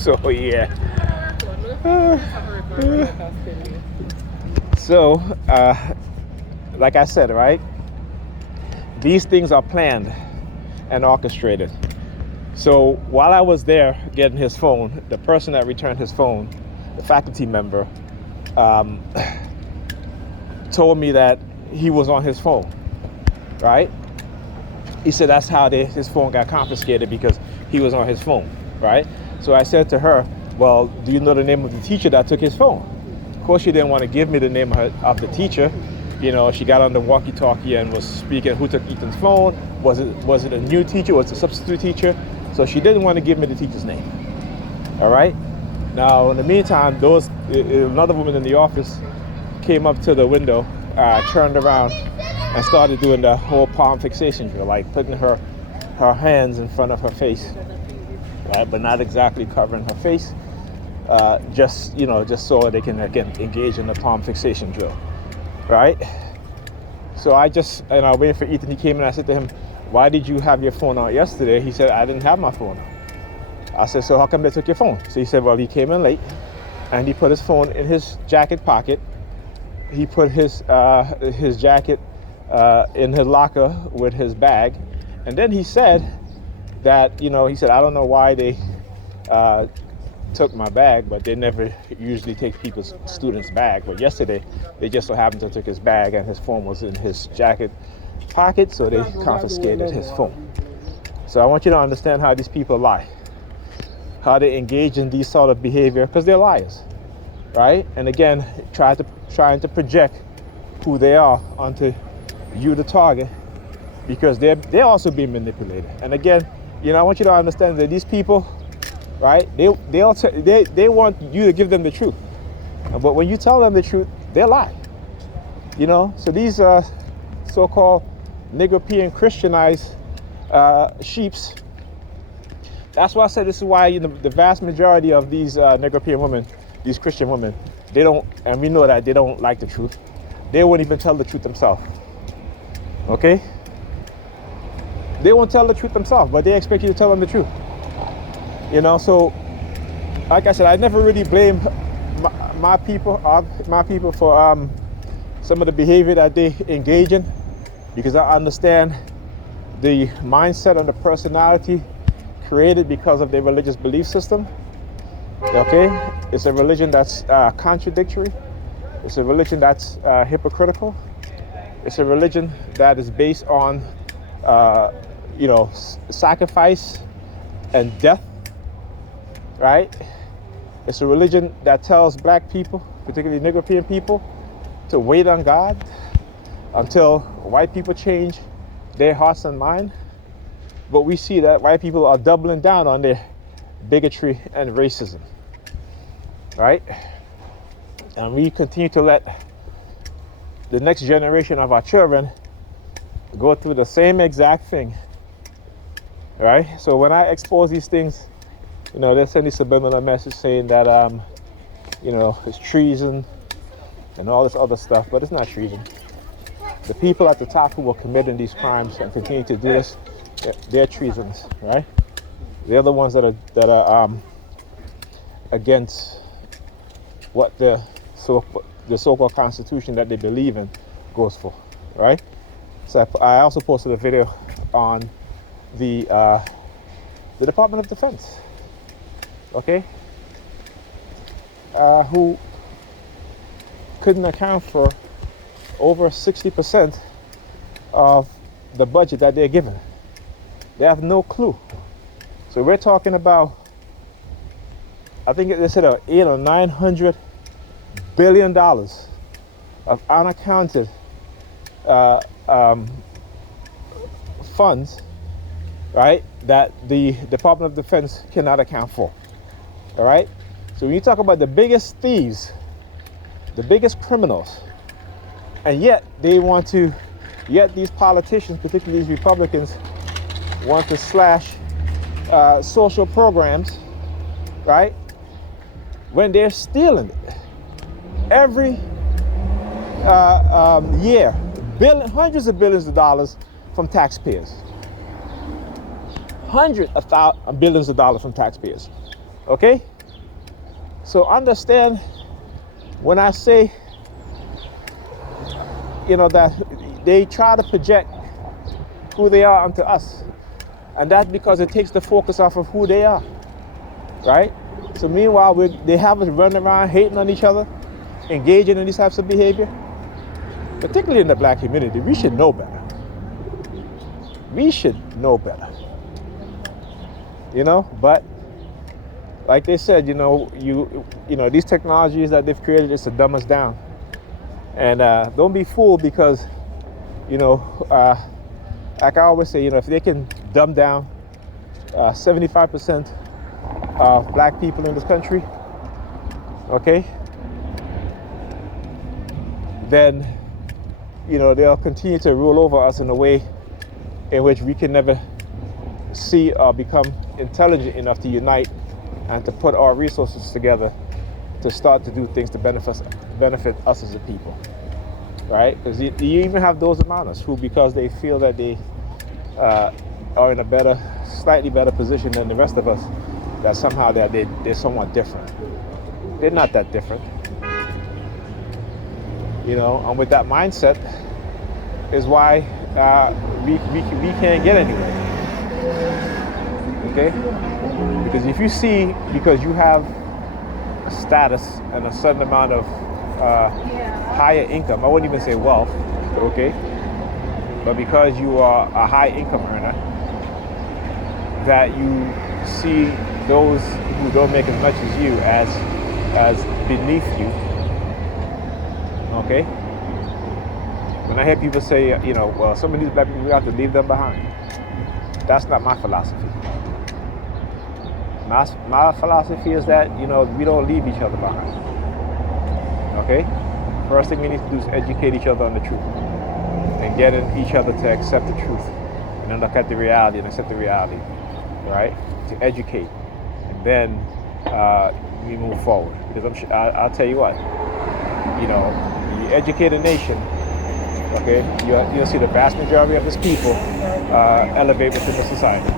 So yeah. So, like I said, right? These things are planned and orchestrated. So while I was there getting his phone, the person that returned his phone, the faculty member, told me that he was on his phone, right? He said that's how his phone got confiscated, because he was on his phone, right? So I said to her, well, do you know the name of the teacher that took his phone? Of course, she didn't want to give me the name of the teacher. You know, she got on the walkie-talkie and was speaking, who took Ethan's phone? Was it a new teacher? Was it a substitute teacher? So she didn't want to give me the teacher's name. All right? Now, in the meantime, another woman in the office came up to the window, turned around, and started doing the whole palm fixation drill, like putting her hands in front of her face, right? But not exactly covering her face, just so they can again engage in the palm fixation drill, right? So I waited for Ethan. He came in. I said to him, "Why did you have your phone out yesterday?" He said, "I didn't have my phone out." I said, "So how come they took your phone?" So he said, "Well, he came in late, and he put his phone in his jacket pocket. He put his jacket in his locker with his bag, and then he said that he said, I don't know why they took my bag, but they never usually take students' bag. But yesterday, they just so happened to take his bag, and his phone was in his jacket pocket, so they confiscated his phone." So I want you to understand how these people lie, how they engage in these sort of behavior, because they're liars, right? And again, trying to project who they are onto you, the target, because they're also being manipulated. And again, I want you to understand that these people, right? They want you to give them the truth, but when you tell them the truth, they lie. So these so-called Negropean Christianized sheeps. That's why I said this is why the vast majority of these Negropean women, these Christian women, they don't, and we know that they don't like the truth. They won't even tell the truth themselves. Okay? They won't tell the truth themselves, but they expect you to tell them the truth. So like I said, I never really blame my people for some of the behavior that they engage in, because I understand the mindset and the personality created because of their religious belief system. Okay? It's a religion that's contradictory. It's a religion that's hypocritical. It's a religion that is based on sacrifice and death, right? It's a religion that tells black people, particularly Negropean people, to wait on God until white people change their hearts and mind. But we see that white people are doubling down on their bigotry and racism, right? And we continue to let the next generation of our children go through the same exact thing, right? So when I expose these things, they send this subliminal message saying that, it's treason and all this other stuff, but it's not treason. The people at the top who are committing these crimes and continue to do this, they're treasons, right? They're the ones that are against what the so-called Constitution that they believe in goes for, right? So I also posted a video on the Department of Defense, okay, who couldn't account for over 60% of the budget that they're given. They have no clue. So we're talking about, I think they said $800 or $900 billion of unaccounted funds, right, that the Department of Defense cannot account for. All right? So when you talk about the biggest thieves, the biggest criminals, and yet these politicians, particularly these Republicans, want to slash social programs, right, when they're stealing it every year, hundreds of billions of dollars from taxpayers. Hundreds of billions of dollars from taxpayers. Okay? So understand when I say, that they try to project who they are onto us. And that's because it takes the focus off of who they are, right? So meanwhile, they have us running around hating on each other, engaging in these types of behavior, particularly in the black community. We should know better. We should know better. But like they said, these technologies that they've created is to dumb us down. And don't be fooled because, like I always say, if they can dumb down 75% of black people in this country, okay, then, they'll continue to rule over us in a way in which we can never see or become intelligent enough to unite and to put our resources together to start to do things to benefit us as a people, right? Because you even have those among us who, because they feel that they are in a slightly better position than the rest of us, that somehow they're somewhat different. They're not that different. And with that mindset is why we can't get anywhere. Okay? Because if you see, because you have a status and a certain amount of higher income, I wouldn't even say wealth, okay? But because you are a high income earner, that you see those who don't make as much as you as beneath you, okay? When I hear people say, well, some of these black people, we have to leave them behind. That's not my philosophy. My philosophy is that, we don't leave each other behind. Okay? First thing we need to do is educate each other on the truth. And get each other to accept the truth. And then look at the reality and accept the reality. Right? To educate. And then we move forward. Because I'll tell you what, you educate a nation, okay, you'll see the vast majority of its people elevate within the society.